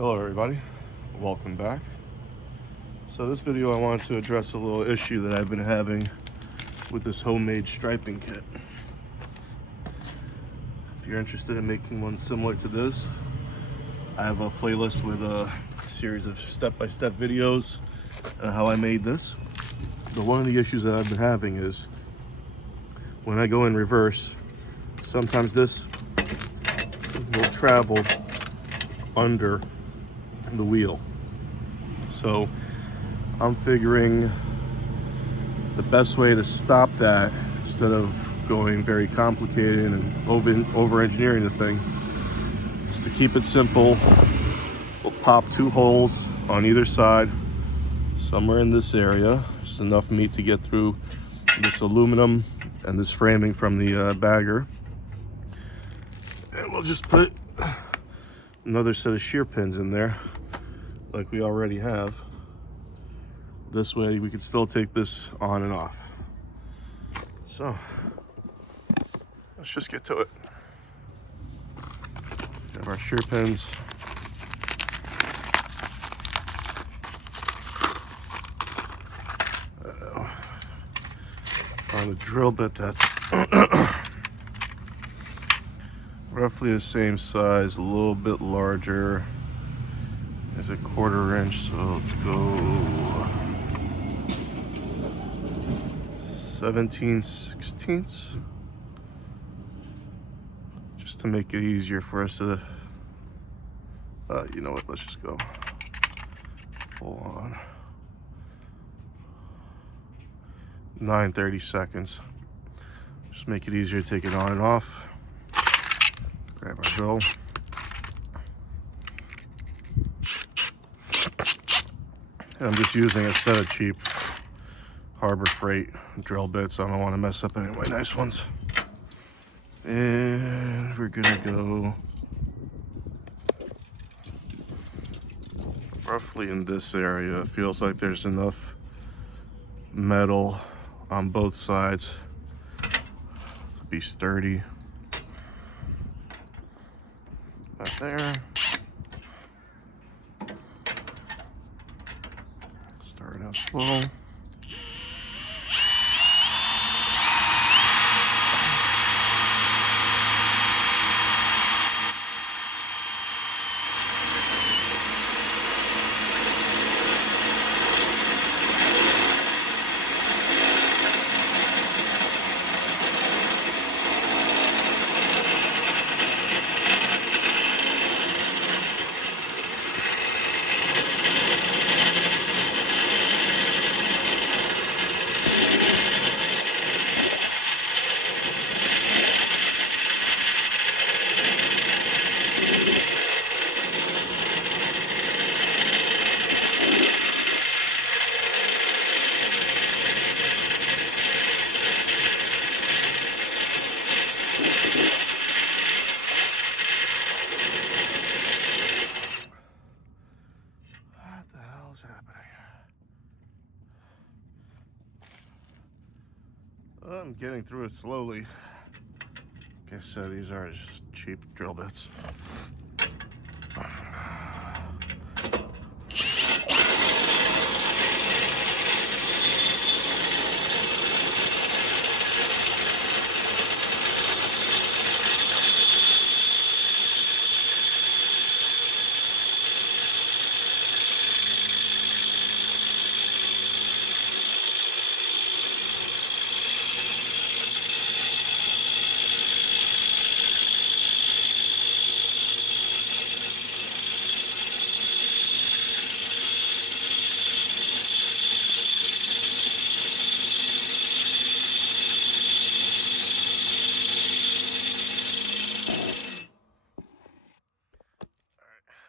Hello everybody, welcome back. So this video I wanted to address a little issue that I've been having with this homemade striping kit. If you're interested in making one similar to this, I have a playlist with a series of step-by-step videos on how I made this. But one of the issues that I've been having is when I go in reverse, sometimes this will travel under the wheel. So I'm figuring the best way to stop that, instead of going very complicated and over engineering the thing, is to keep it simple. We'll pop 2 holes on either side, somewhere in this area, just enough meat to get through this aluminum and this framing from the bagger. And we'll just put another set of shear pins in there like we already have. This way we can still take this on and off. So let's just get to it. Have our shear pins. On a drill bit that's roughly the same size, a little bit larger. It's a 1/4 inch, so let's go 17/16, just to make it easier for us to, you know what, let's just go full on. 9/32. Just make it easier to take it on and off. Grab our drill. And I'm just using a set of cheap Harbor Freight drill bits. I don't want to mess up any of my nice ones. And we're gonna go roughly in this area. It feels like there's enough metal on both sides to be sturdy. Right there. Start out slow. I'm getting through it slowly. Like I said, these are just cheap drill bits.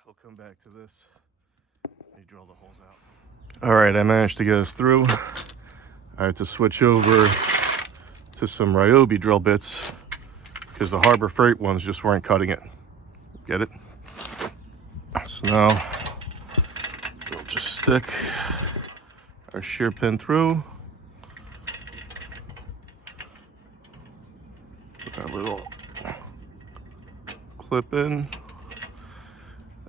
We'll come back to this. Let me drill the holes out. All right, I managed to get us through. I had to switch over to some Ryobi drill bits because the Harbor Freight ones just weren't cutting it. Get it? So now we'll just stick our shear pin through. Put our little clip in.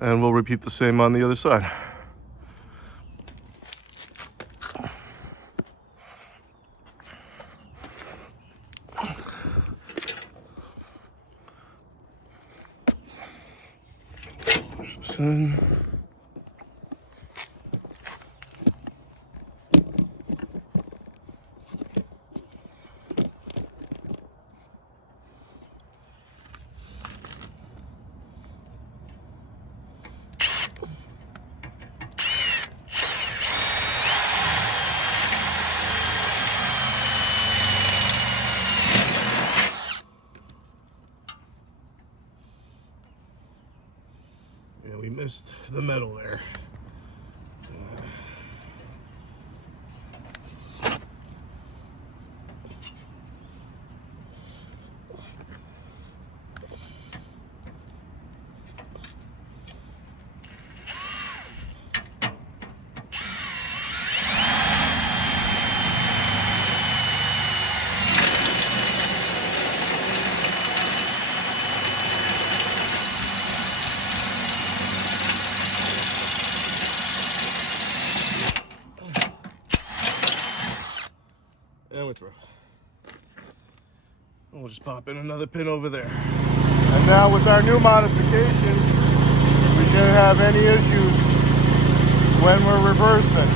And we'll repeat the same on the other side. Push this in. Yeah, we missed the metal there. And we throw. And we'll just pop in another pin over there. And now with our new modifications, we shouldn't have any issues when we're reversing.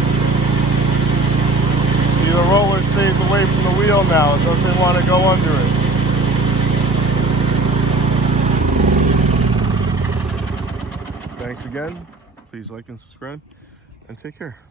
See, the roller stays away from the wheel now. It doesn't want to go under it. Thanks again. Please like and subscribe, and take care.